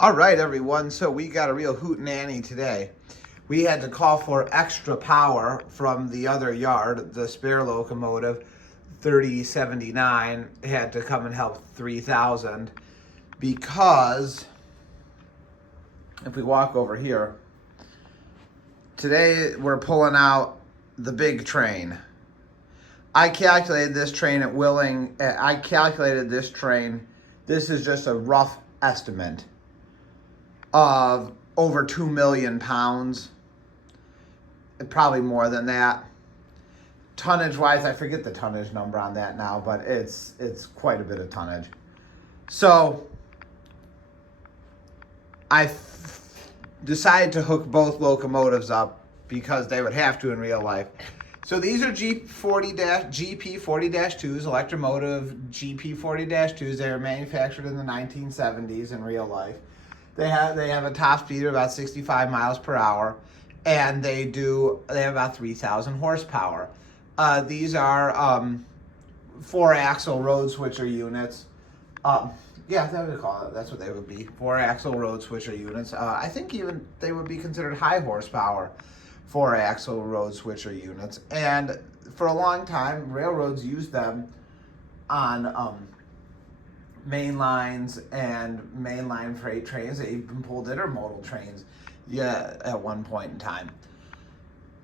All right, everyone. So we got a real hootenanny today. We had to call for extra power from the other yard. The spare locomotive, 3079, had to come and help 3000 because if we walk over here, today we're pulling out the big train. I calculated this train at Willing. I calculated this train. This is just a rough estimate of over 2 million pounds, probably more than that. Tonnage wise, I forget the tonnage number on that now, but it's quite a bit of tonnage. So I decided to hook both locomotives up because they would have to in real life. So these are GP40-2s, electromotive GP40-2s. They were manufactured in the 1970s in real life. They have a top speed of about 65 miles per hour, and they have about 3,000 horsepower. These are 4-axle road switcher units. Yeah, that would call it. That's what they would be. 4-axle road switcher units. I think even they would be considered high horsepower 4-axle road switcher units. And for a long time, railroads used them on main lines and mainline freight trains. They even pulled intermodal trains, at one point in time.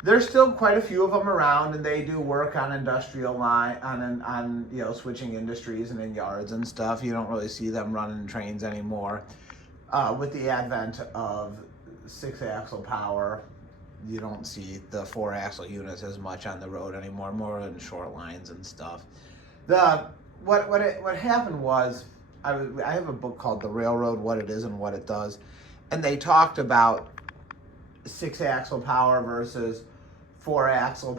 There's still quite a few of them around, and they do work on industrial line, on switching industries and in yards and stuff. You don't really see them running trains anymore. With the advent of 6-axle power, you don't see the 4-axle units as much on the road anymore, more in short lines and stuff. What happened was, I have a book called The Railroad, What It Is and What It Does, and they talked about 6-axle power versus 4-axle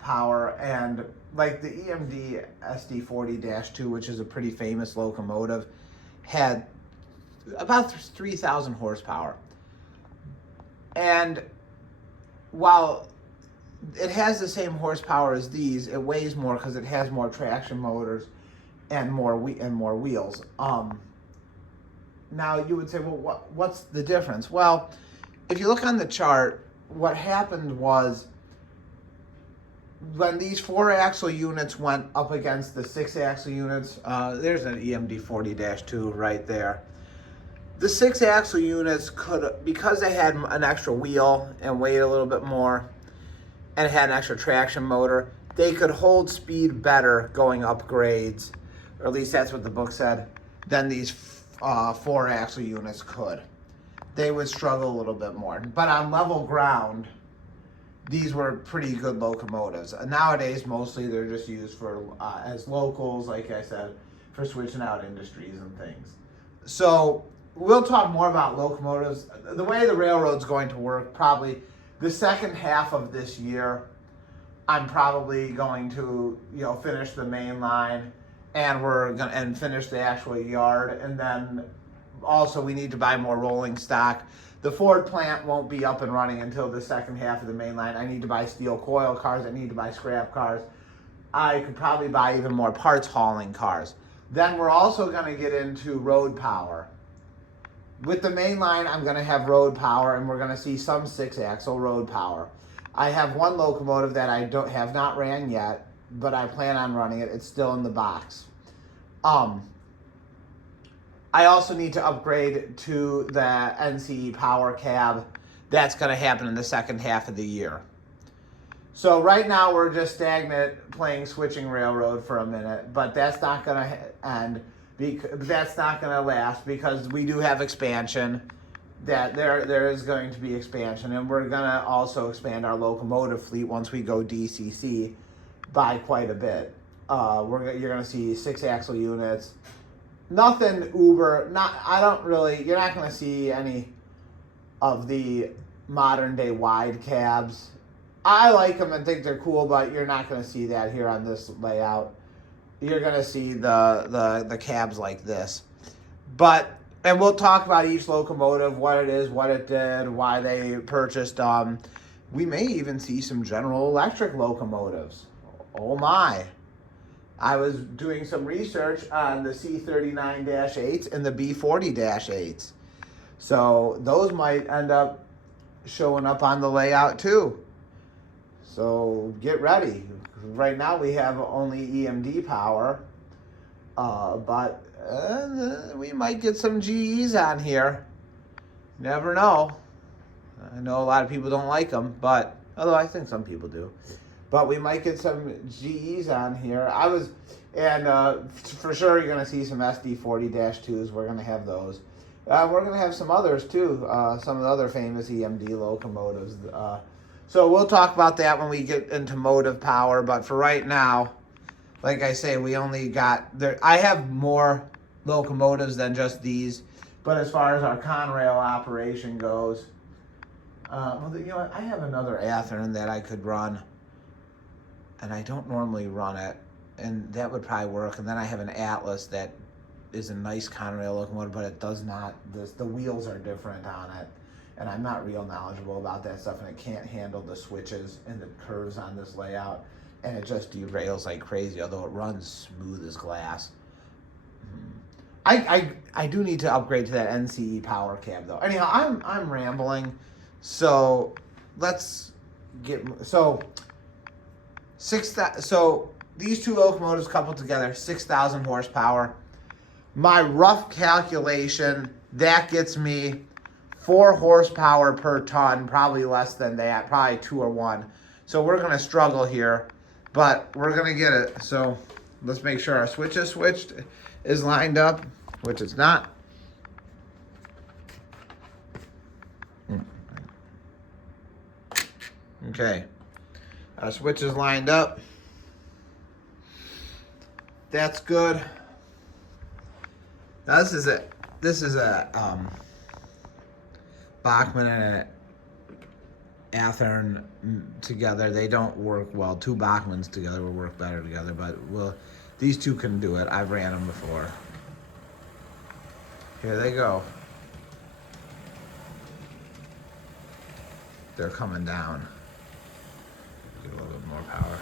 power, and like the EMD SD40-2, which is a pretty famous locomotive, had about 3,000 horsepower. And while it has the same horsepower as these, it weighs more because it has more traction motors and more wheels. Now you would say, well, what's the difference? Well, if you look on the chart, what happened was when these 4-axle units went up against the 6-axle units, there's an EMD 40-2 right there. The 6-axle units could, because they had an extra wheel and weighed a little bit more and had an extra traction motor, they could hold speed better going up grades, or at least that's what the book said, than these 4-axle units could. They would struggle a little bit more. But on level ground, these were pretty good locomotives. Nowadays, mostly they're just used for as locals, like I said, for switching out industries and things. So we'll talk more about locomotives. The way the railroad's going to work, probably the second half of this year, I'm probably going to finish the main line, and we're gonna finish the actual yard, and then also we need to buy more rolling stock. The Ford plant won't be up and running until the second half of the main line. I need to buy steel coil cars. I need to buy scrap cars. I could probably buy even more parts hauling cars. Then we're also going to get into road power. With the main line, I'm going to have road power, and we're going to see some 6-axle road power. I have one locomotive that I have not ran yet, but I plan on running it. It's still in the box. I also need to upgrade to the NCE power cab. That's going to happen in the second half of the year. So right now we're just stagnant playing switching railroad for a minute, but that's not going to end. That's not going to last because we do have expansion. That there is going to be expansion, and we're going to also expand our locomotive fleet once we go DCC by quite a bit. You're going to see 6-axle units. Nothing uber. You're not going to see any of the modern day wide cabs. I like them and think they're cool, but you're not going to see that here on this layout. You're going to see the cabs like this. And we'll talk about each locomotive, what it is, what it did, why they purchased. We may even see some General Electric locomotives. Oh my. I was doing some research on the C39-8s and the B40-8s. So those might end up showing up on the layout too. So get ready. Right now we have only EMD power, but we might get some GEs on here. Never know. I know a lot of people don't like them, but although I think some people do. But we might get some GEs on here. For sure you're going to see some SD40-2s. We're going to have those. We're going to have some others too, some of the other famous EMD locomotives. So we'll talk about that when we get into motive power. But for right now, like I say, we only got there. I have more locomotives than just these. But as far as our Conrail operation goes, well, you know what? I have another Athearn that I could run, and I don't normally run it, and that would probably work. And then I have an Atlas that is a nice Conrail locomotive, but it does not. The wheels are different on it. And I'm not real knowledgeable about that stuff, and it can't handle the switches and the curves on this layout, and it just derails like crazy, although it runs smooth as glass. I do need to upgrade to that NCE power cab though. Anyhow, I'm rambling, so let's get so these two locomotives coupled together, 6,000 horsepower. My rough calculation, that gets me 4 horsepower per ton, probably less than that, probably 2 or 1. So we're going to struggle here, but we're going to get it. So let's make sure our switch is lined up, which it's not. Okay, our switch is lined up. That's good. Now this is a Bachmann and an Athearn together. They don't work well. 2 Bachmanns together will work better together, but these two can do it. I've ran them before. Here they go. They're coming down. Get a little bit more power.